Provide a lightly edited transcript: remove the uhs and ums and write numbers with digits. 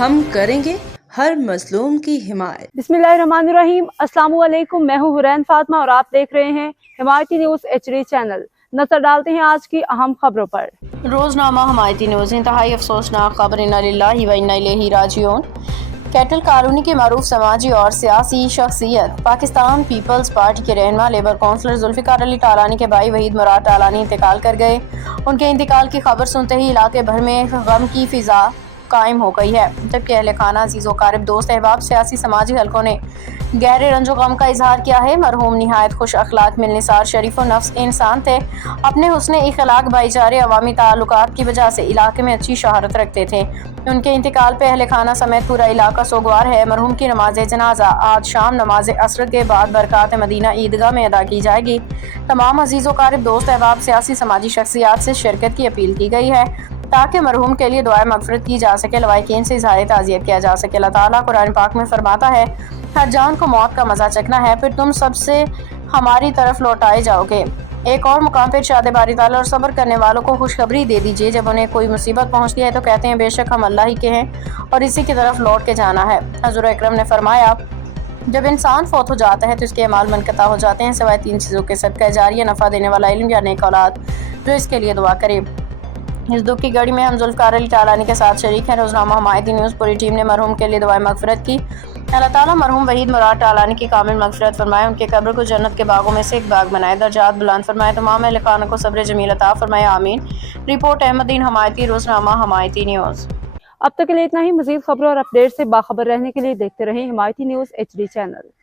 ہم کریں گے ہر مظلوم کی حمایت۔ बिस्मिल्लाहिर्रहमानिर्रहीम। अस्सलाम वालेकुम। मैं हूँ हुरैन फातिमा और आप देख रहे हैं हिमायती न्यूज़ HD चैनल। नजर डालते हैं आज की अहम खबरों पर। रोजनामा हिमायती न्यूज़। इंतहाई अफसोसनाक खबर, इन्ना लिल्लाहि व इन्ना इलैहि राजिऊन। कैटल कॉलोनी के मारूफ समाजी और सियासी शख्सियत पाकिस्तान पीपल्स पार्टी के रहनुमा लेबर काउंसलर जुल्फिकार अली टालानी के भाई वहीद मुराद टालानी इंतकाल कर गए। उनके इंतकाल की खबर सुनते ही इलाके भर में गम की फिजा कायम हो गई है, जबकि अहले खाना, अजीज़ो कारब, दोस्त, अहबाब, सियासी समाजी हलकों ने गहरे रंजो गम का इजहार किया है। मरहूम निहायत खुश अखलाक, मिलनिसार, शरीफ व नफ्स इंसान थे। अपने हुस्न इखलाक, भाईचारे, अवामी ताल्लुकात की वजह से इलाके में अच्छी शहरत रखते थे। उनके इंतकाल पे अहले खाना समेत पूरा इलाका सोगवार है। मरहूम की नमाज जनाजा आज शाम नमाज असर के बाद बरकात मदीना ईदगाह में अदा की जाएगी। तमाम अजीज़ो कारब, दोस्त, अहबाब, सियासी समाजी शख्सियात से शिरकत की अपील की गई है ताकि मरहूम के लिए दुआए मगफरत की जा सके, लवाहिकीन से इज़हार ताज़ियत किया जा सके। अल्लाह ताला कुरान पाक में फरमाता है, हर जान को मौत का मज़ा चखना है, फिर तुम सबसे हमारी तरफ लौटाए जाओगे। एक और मुकाम पर इरशाद बारी ताला, और सब्र करने वालों को खुशखबरी दे दीजिए, जब उन्हें कोई मुसीबत पहुंचती है तो कहते हैं बेशक हम अल्लाह ही के हैं और इसी की तरफ लौट के जाना है। हज़रत अकरम ने फरमाया, जब इंसान फौत हो जाता है तो इसके अमाल मुनक़ता हो जाते हैं सिवाय 3 चीज़ों के, सदका जारिया, नफ़ा देने वाला इल्म या नेक औलाद जो इसके लिए दुआ करे। इस दुख की घड़ी में हम जुल्फिकार अली टालानी के साथ शरीक हैं। रोजनामा हिमायती न्यूज़ पूरी टीम ने मरहूम के लिए दुआए मगफिरत की। अल्लाह ताला मरहूम वहीद मुराद टालानी की कामिल मगफिरत फरमाए, उनके कब्र को जन्नत के बागों में से एक बाग बनाए, दर्जात बुलंद फरमाए, तमाम अहले खाना को सब्र जमील अता फरमाए, आमीन। रिपोर्ट अहमदीन हिमायती, रोजनामा हिमायती न्यूज़। अब तक के लिए इतना ही। मजीद खबरों और अपडेट से बाखबर रहने के लिए देखते रहें हिमायती न्यूज़ HD चैनल।